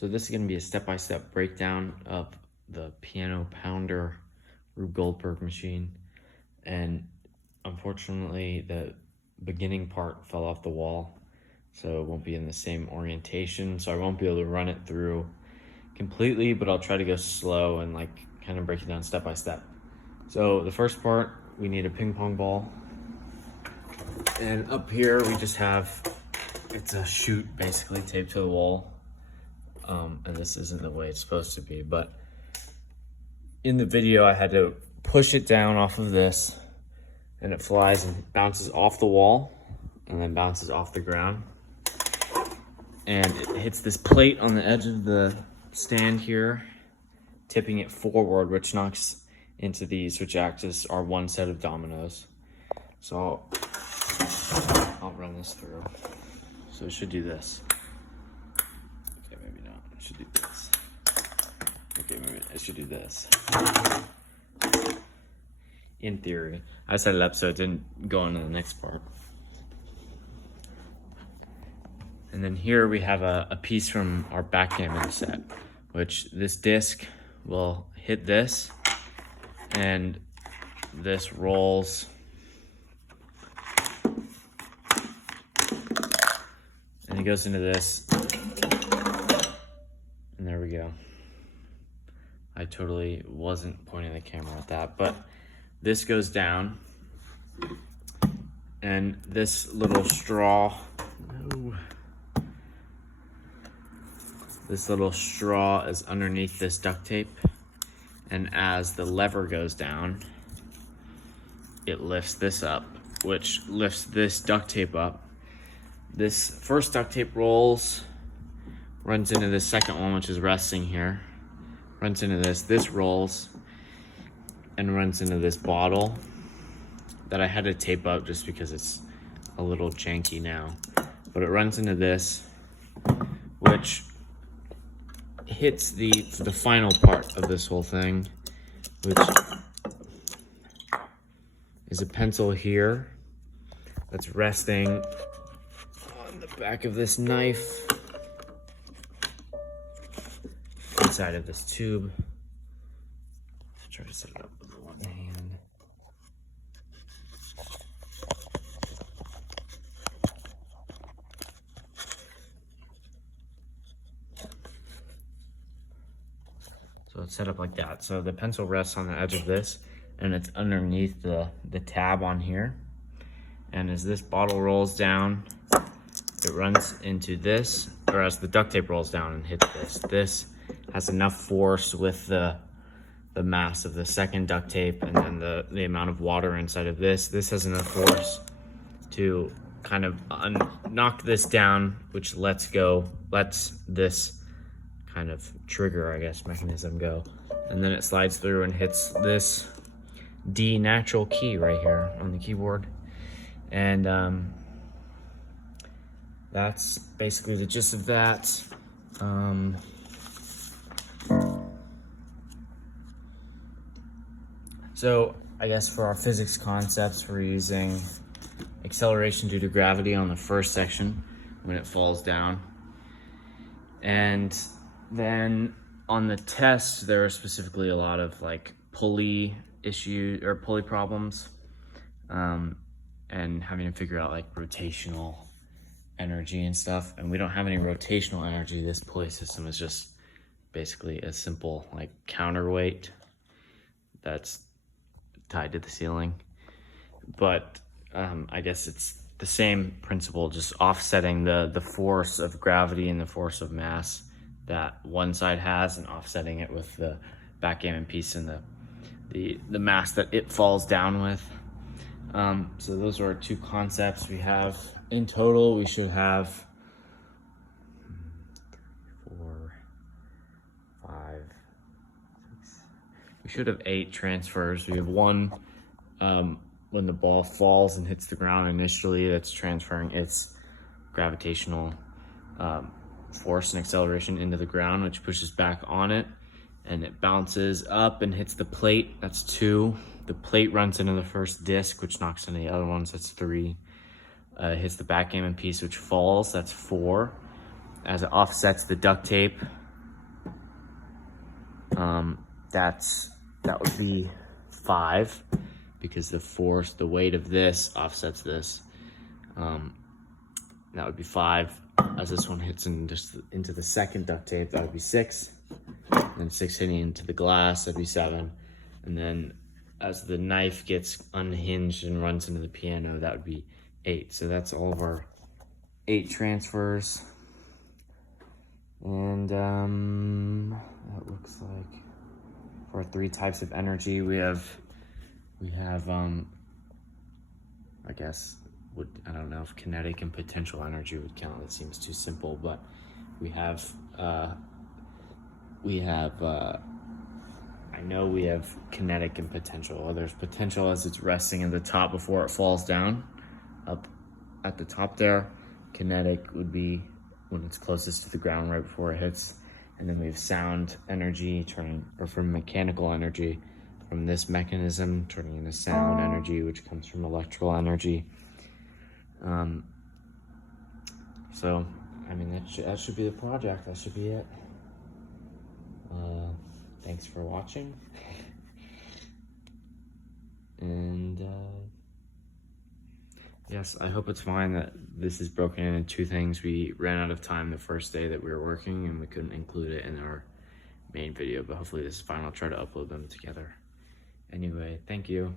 So this is going to be a step-by-step breakdown of the piano pounder Rube Goldberg machine. And unfortunately, the beginning part fell off the wall, so it won't be in the same orientation. So I won't be able to run it through completely, but I'll try to go slow and like kind of break it down step by step. So the first part, we need a ping pong ball. And up here we just have, it's a chute basically taped to the wall. And this isn't the way it's supposed to be, but in the video I had to push it down off of this, and it flies and bounces off the wall and then bounces off the ground. And it hits this plate on the edge of the stand here, tipping it forward, which knocks into these, which act as our one set of dominoes. So I'll run this through. So it should do this. Okay, maybe not. It should do this. Okay, maybe it should do this. In theory. I set it up so it didn't go into the next part. And then here we have a piece from our backgammon set, which this disc will hit this, and this rolls and it goes into this, and there we go. I totally wasn't pointing the camera at that, but this goes down, and this little straw, this little straw is underneath this duct tape, and as the lever goes down, it lifts this up, which lifts this duct tape up. This first duct tape rolls, runs into the second one, which is resting here, runs into this rolls, and runs into this bottle that I had to tape up just because it's a little janky now. But it runs into this, which hits the final part of this whole thing, which is a pencil here that's resting on the back of this knife inside of this tube. I'll try to set it up with one hand. So it's set up like that. So the pencil rests on the edge of this, and it's underneath the tab on here. And as this bottle rolls down, it runs into this, or as the duct tape rolls down and hits this. This has enough force with the mass of the second duct tape and then the amount of water inside of this. This has enough force to kind of knock this down, which lets this kind of trigger, I guess, mechanism go. And then it slides through and hits this D natural key right here on the keyboard. And that's basically the gist of that. So I guess for our physics concepts, we're using acceleration due to gravity on the first section when it falls down. And then on the test, there are specifically a lot of like pulley issues or pulley problems, and having to figure out like rotational energy and stuff. And we don't have any rotational energy. This pulley system is just basically a simple like counterweight that's tied to the ceiling. But I guess it's the same principle, just offsetting the force of gravity and the force of mass that one side has, and offsetting it with the backgammon piece and the mass that it falls down with. So those are our two concepts we have. In total, we should have 4, 5, 6. We should have 8 transfers. We have one when the ball falls and hits the ground initially, that's transferring its gravitational force and acceleration into the ground, which pushes back on it, and it bounces up and hits the plate. That's 2. The plate runs into the first disc, which knocks into the other ones. That's 3. Hits the backgammon piece, which falls. That's 4. As it offsets the duct tape, That would be 5, because the force, the weight of this offsets this. That would be 5. As this one hits into the second duct tape, that would be 6. And then 6 hitting into the glass, that'd be 7. And then as the knife gets unhinged and runs into the piano, that would be 8. So that's all of our 8 transfers. And that looks like for our 3 types of energy, we have I guess, I don't know if kinetic and potential energy would count. That seems too simple, but we have I know we have kinetic and potential. Well, there's potential as it's resting at the top before it falls down, up at the top there. Kinetic would be when it's closest to the ground right before it hits. And then we have sound energy from mechanical energy, from this mechanism turning into sound energy, which comes from electrical energy. So, I mean, that should be the project. That should be it. Thanks for watching. And yes, I hope it's fine that this is broken into 2 things. We ran out of time the first day that we were working, and we couldn't include it in our main video, but hopefully this is fine. I'll try to upload them together. Anyway, thank you.